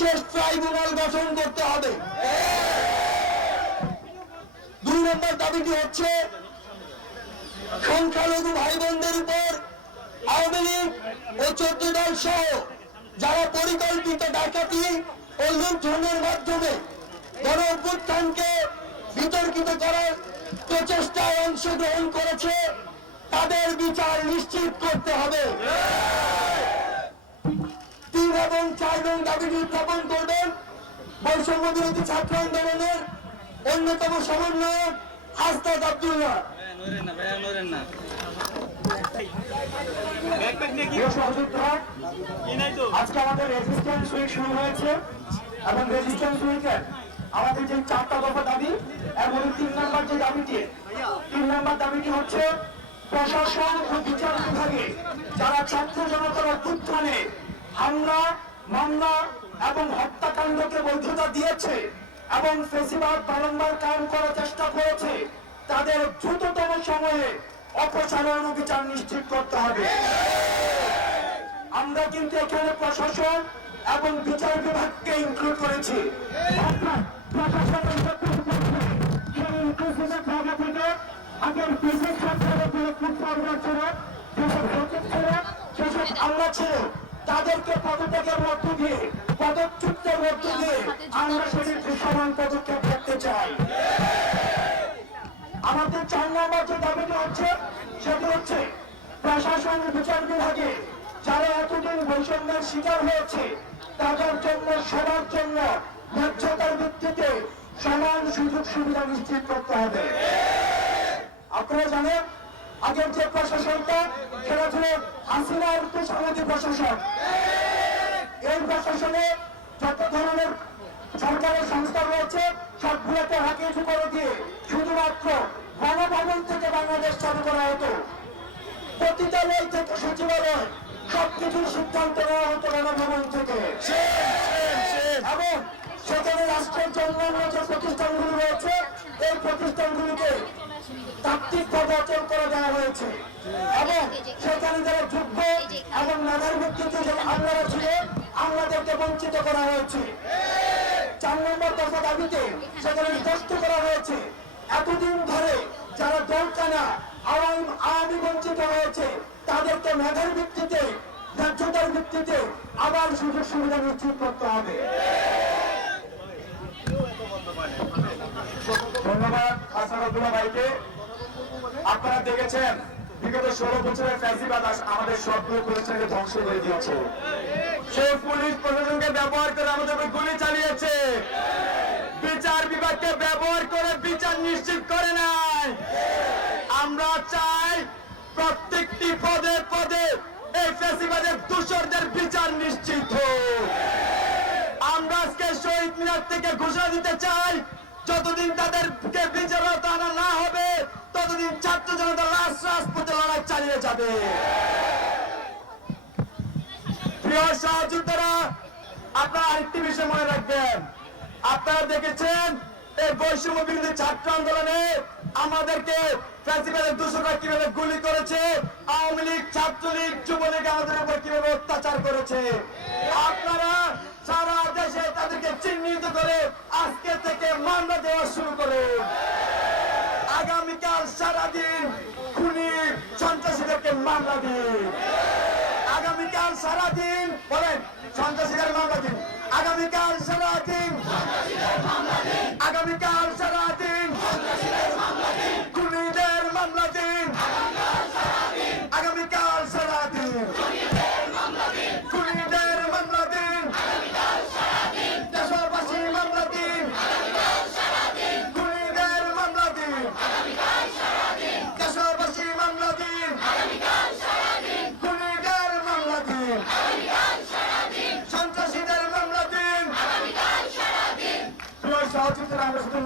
শেষ ট্রাইব্যুনাল গঠন করতে হবে। দুই নম্বর দাবিটি হচ্ছে, সংখ্যালঘু ভাই বোনদের উপর আওয়ামী লীগ ও চোদ্দ দল সহ যারা পরিকল্পিত ডাকাতি ও লুণ্ঠনের মাধ্যমে গণ অভ্যুত্থানকে বিতর্কিত করার প্রচেষ্টায় অংশগ্রহণ করেছে, তাদের বিচার নিশ্চিত করতে হবে। তিন এবং চার নং দাবিটি উত্থাপন করবেন। বৈষম্য বিরোধী ছাত্র আন্দোলনের অন্যতম সমন্বয়ক আস্তাদ আব্দুল্লাহ। এবং প্রশাসন ও বিচার বিভাগে যারা ছাত্র জনতার অভ্যুত্থানে হামলা মামলা এবং হত্যাকাণ্ডকে বৈধতা দিয়েছে এবং ফেসিবাদ বারংবার কায়েম করার চেষ্টা করেছে। তাদের দ্রুততম সময়ে অপসারণ বিচার নিশ্চিত করতে হবে। আমরা কিন্তু এখানে প্রশাসন এবং বিচার বিভাগকে ইনক্লুড করেছি। আমরা ছিল তাদেরকে পদত্যাগের মধ্য দিয়ে পদচ্যুতের মধ্য দিয়ে আমরা সেটির দৃশ্যমান পদক্ষেপ করতে চাই। আমাদের চার নম্বর যে দাবিটা হচ্ছে সেটি হচ্ছে প্রশাসন বিচার বিভাগে যারা এতদিন বৈষম্যের শিকার হয়েছে তাদের জন্য সবার জন্য ন্যায্যতার ভিত্তিতে সমান সুযোগ সুবিধা নিশ্চিত করতে হবে। আপনারা জানেন আগের যে প্রশাসনটা সেটা ছিল হাসিনার সামাজিক প্রশাসন। এই প্রশাসনে যত ধরনের সরকারের সংস্থা রয়েছে, সবগুলোকে হাঁকিয়ে করে দিয়ে শুধুমাত্র গণভবন থেকে বাংলাদেশ চালু করা হতো। পতিতালয় থেকে সচিবালয় সবকিছুর সিদ্ধান্ত নেওয়া হতো গণভবন থেকে। এবং সেখানে রাষ্ট্রের জন্য যে প্রতিষ্ঠানগুলি রয়েছে, এই প্রতিষ্ঠানগুলিকে তাত্ত্বিকভাবে অচল করে দেওয়া হয়েছে। এবং সেখানে যারা যোগ্য এবং নাগার ভিত্তিতে যে আমলারা ছিল আমলাদেরকে বঞ্চিত করা হয়েছে। চার নম্বর দফা দাবিতে সেখানে স্পষ্ট করা হয়েছে। এতদিন ধরে যারা দলকানা আওয়ামী আওয়ামী বঞ্চিত হয়েছে, তাদেরকে মেধার ভিত্তিতে, ন্যায্যতার ভিত্তিতে আবার সুযোগ সুবিধা নিশ্চিত করতে হবে। ধন্যবাদ হাসান ভাইকে। আপনারা দেখেছেন বিগত ষোলো বছরের ফ্যাসিবাদ আমাদের সবগুলো প্রতিষ্ঠানকে ধ্বংস করে দিয়েছে। সে পুলিশ প্রশাসনকে ব্যবহার করে আমাদের উপর গুলি চালিয়েছে। বিচার বিভাগকে ব্যবহার করে বিচার নিশ্চিত করে নাই। আমরা চাই প্রত্যেকটি পদে পদে এই ফ্যাসিবাদের দূষরদের বিচার নিশ্চিত হোক। আমরা আজকে শহীদ মিনার থেকে ঘোষণা দিতে চাই যতদিন তাদেরকে বিচারত আনা না হবে, ততদিন ছাত্র জনতা লাশ রাজপথে লড়াই চালিয়ে যাবে। প্রিয় সহযোদ্ধারা, আপনারা আরেকটি বিষয় মনে রাখবেন। আপনারা দেখেছেন এই বৈষম্য বিরোধী ছাত্র আন্দোলনে আমাদেরকে দূষকরা কীভাবে গুলি করেছে, আওয়ামী লীগ, ছাত্রলীগ, যুবলীগ আমাদের উপর কীভাবে অত্যাচার করেছে? আপনারা সারা দেশে তাদেরকে চিহ্নিত করে আজকে থেকে মামলা দেওয়া শুরু করে। আগামীকাল সারাদিন খুনি সন্ত্রাসীদেরকে মামলা দিন। আগামীকাল সারাদিন বলেন, সন্ত্রাসীদের মামলা দিন। আগামীকাল সারাদিন আগামীকাল সারাদিন খুনিদের মামলা দিন।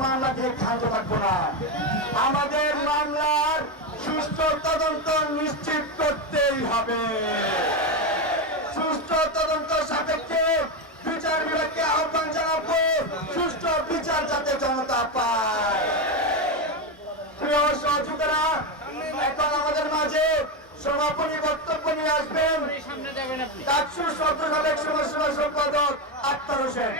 মামলা দিয়ে ক্ষান্ত থাকব না। আমাদের মামলার সুষ্ঠু তদন্ত নিশ্চিত করতেই হবে। সুষ্ঠু তদন্ত সাপেক্ষে বিচার বিভাগকে আহ্বান জানাব সুষ্ঠু বিচার যাতে জনতা পায়। প্রিয় সহযোগীরা এখন আমাদের মাঝে সমাপনী বক্তব্য নিয়ে আসবেন চারশো সতেরো সালের সমাজসেবা সম্পাদক আক্তার হোসেন।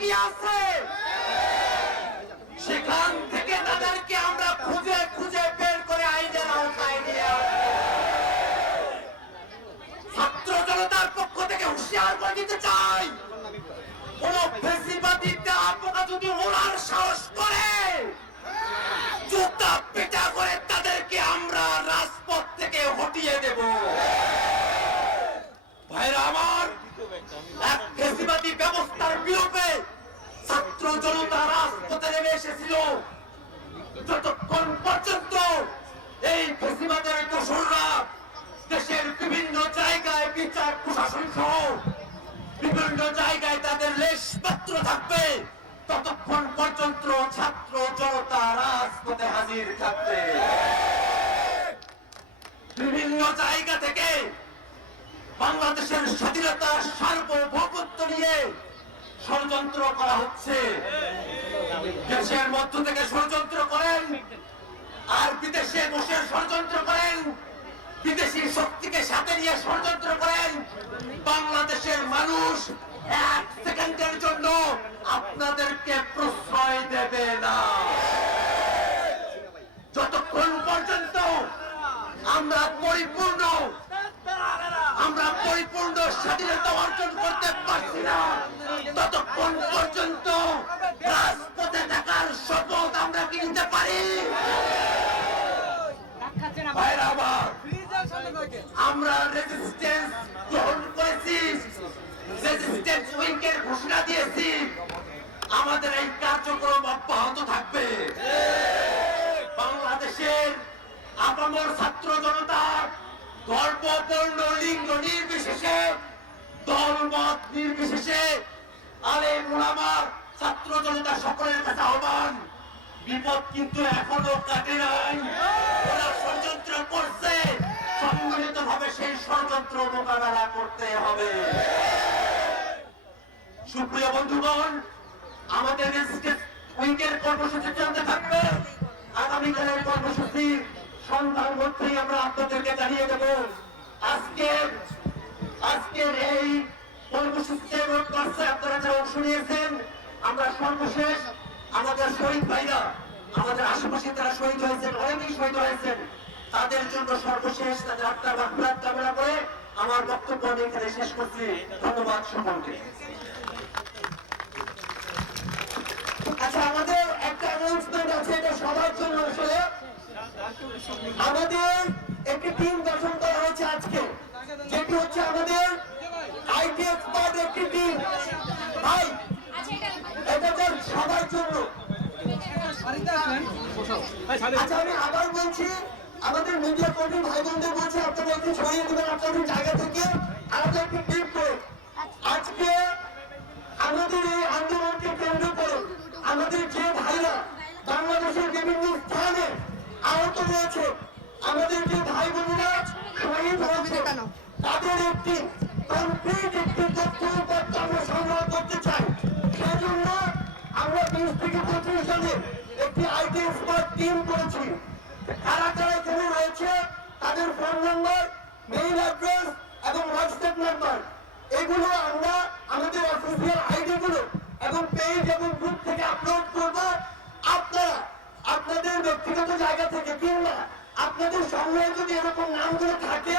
আছে? সেখান থেকে তাদেরকে আমরা খুঁজে খুঁজে বের করে আইনের আওতায় নিয়ে ছাত্র জনতার পক্ষ থেকে হুঁশিয়ার করে দিতে চাই। কোন ফেসিবাদী পোকা যদি ওনার সাহস করে, জুতা পেটা করে তাদেরকে জায়গায় তাদের লেশ মাত্র থাকবে। ততক্ষণ পর্যন্ত ছাত্র জনতা রাজপথে হাজির থাকবে। বিভিন্ন জায়গা থেকে বাংলাদেশের স্বাধীনতার সার্বভৌমত্ব নিয়ে ষড়যন্ত্র করা হচ্ছে। দেশের মধ্য থেকে ষড়যন্ত্র করেন আর বিদেশে বসে ষড়যন্ত্র করেন। বিদেশি শক্তিকে সাথে নিয়ে ষড়যন্ত্র করেন। বাংলাদেশের মানুষ এক সেকেন্ডের জন্য আপনাদেরকে প্রশ্রয় দেবে না। যতক্ষণ পর্যন্ত আমরা পরিপূর্ণ আমরা পরিপূর্ণ স্বাধীনতা অর্জন করতে পারছি না, ততক্ষণ পর্যন্ত রাজপথে থাকার শপথ আমরা কি পারি? আমরা রেজিস্ট্যান্স গ্রহণ করেছি। ঘোষণা দিয়েছি। আমাদের এই কার্যক্রম অব্যাহত থাকবে। বাংলাদেশের আপামর ছাত্র জনতা ধর্মপূর্ণ লিঙ্গ নির্বিশেষে, দলমত নির্বিশেষে আলে মোলামার ছাত্র জনতা সকলের কাছে আহ্বান, বিপদ কিন্তু এখনও কাটে নাই। ওরা ষড়যন্ত্র করছে সম্মিলিত ভাবে সেই ষড়যন্ত্র মোকাবেলা করতে হবে। সুপ্রিয় বন্ধুগণ, আমাদের উইকের কর্মসূচি চলতে থাকবে। আগামীকালের কর্মসূচি সন্ধ্যার মধ্যেই আমরা আপনাদেরকে জানিয়ে দেব। আজকে আজকের এই কর্মসূচিতে মার্চে আপনারা যারা অংশ নিয়েছেন, আমরা সর্বশেষ আমাদের শহীদ ভাইরা, আমাদের আশেপাশে যারা শহীদ হয়েছেন, অনেকেই শহীদ হয়েছেন, তাদের জন্য সর্বশেষ তাদের আত্মার বাক্যাত কামনা করে আমার বক্তব্য আমি এখানে শেষ করছি। ধন্যবাদ সকলকে আচ্ছা আমাদের একটা অ্যানাউন্সমেন্ট আছে, এটা সবার জন্য আসলে। আমাদের একটি টিম গঠন করা হয়েছে আজকে। যেটি হচ্ছে আমাদের আইটি এক্সপার্ট একটি টিম ভাই, এটা তো সবার জন্য। আচ্ছা আমি আবার বলছি, আমাদের মিডিয়া কর্মী ভাই বোনদের বলছি, আপনারা একটু ছড়িয়ে দেবেন আপনাদের জায়গা থেকে। থেকে পঁচিশ জনের একটি আইটি এক্সপার্ট টিম করেছি। কারা কারা এখানে রয়েছে, তাদের ফোন নাম্বার মেইল অ্যাড্রেস এবং হোয়াটসঅ্যাপ নাম্বার এগুলো আমরা আমাদের অফিসিয়াল আইডি গুলো এবং পেজ এবং গ্রুপ থেকে আপলোড করব। আপনারা, আপনাদের ব্যক্তিগত জায়গা থেকে কিংবা আপনাদের সংগ্রহে যদি এরকম নামগুলো থাকে,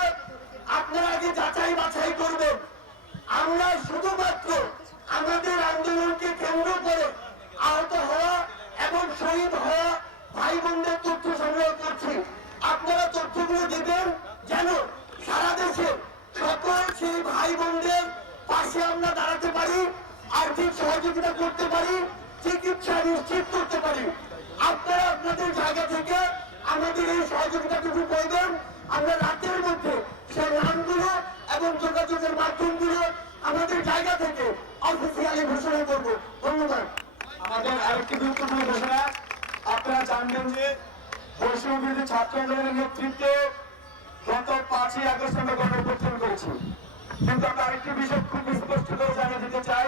আপনারা আগে যাচাই বাছাই করবেন। আমরা শুধুমাত্র আমাদের আন্দোলনকে কেন্দ্র করে আহত হওয়া এবং শহীদ হওয়া ভাই বোনদের তথ্য সংগ্রহ করছি। আপনারা তথ্যগুলো দিবেন যেন সারা দেশে সকল সেই ভাই বোনদের পাশে আমরা দাঁড়াতে পারি, আর্থিক সহযোগিতা করতে পারি, চিকিৎসা নিশ্চিত করতে পারি। আপনারা আপনাদের জায়গা থেকে আমাদের এই সহযোগিতাটুকু করবেন। আমরা রাতের মধ্যে সেই নামগুলো এবং যোগাযোগের মাধ্যমগুলো আমাদের জায়গা থেকে অফিসিয়ালি ঘোষণা করব। ধন্যবাদ। আমাদের আরেকটি গুরুত্বপূর্ণ ঘোষণা, আপনারা জানবেন যে বিরোধী ছাত্র আন্দোলনের নেতৃত্বে গত পাঁচই আগস্ট আমরা গণঅভ্যুত্থান করেছি। কিন্তু আমরা আরেকটি বিষয় খুব স্পষ্ট করে জানিয়ে দিতে চাই,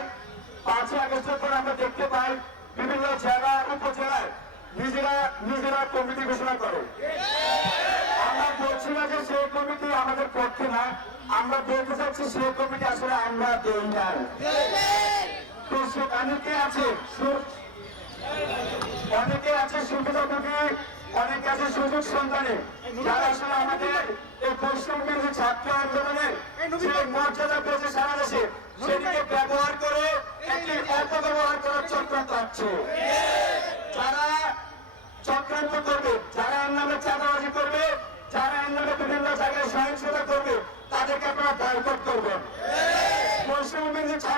পাঁচই আগস্টের পর আমরা দেখতে পাই বিভিন্ন জেলা, উপজেলায় নিজেরা নিজেরা কমিটি ঘোষণা করে। আমরা বলছি না যে সেই কমিটি আমাদের পক্ষে না, আমরা বলতে চাচ্ছি সেই কমিটি আসলে আমরা দেই নাই। সে অনেকে আছে অনেকে আছে সুবিধাভোগী অনেকে আছে সুযোগ সন্তানে যারা আসলে আমাদের এই পশ্চিমবঙ্গের যে ছাত্র আন্দোলনের যে মর্যাদা পেয়েছে সারা দেশে, সেটিকে ব্যবহার করে একটি অপব্যবহার করার চক্রান্ত আছে।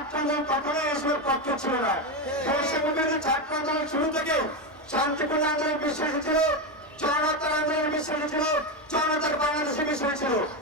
পশ্চিমবঙ্গের ছাত্র আন্দোলন এসবের পক্ষে ছিল না। পশ্চিমবঙ্গের ছাত্র আন্দোলন শুরু থেকে শান্তিপূর্ণ আন্দোলন বিশ্বাসী ছিল জনতার আন্দোলন বিশ্বাসী ছিল জনতার বাংলাদেশে বিশ্বাসী ছিল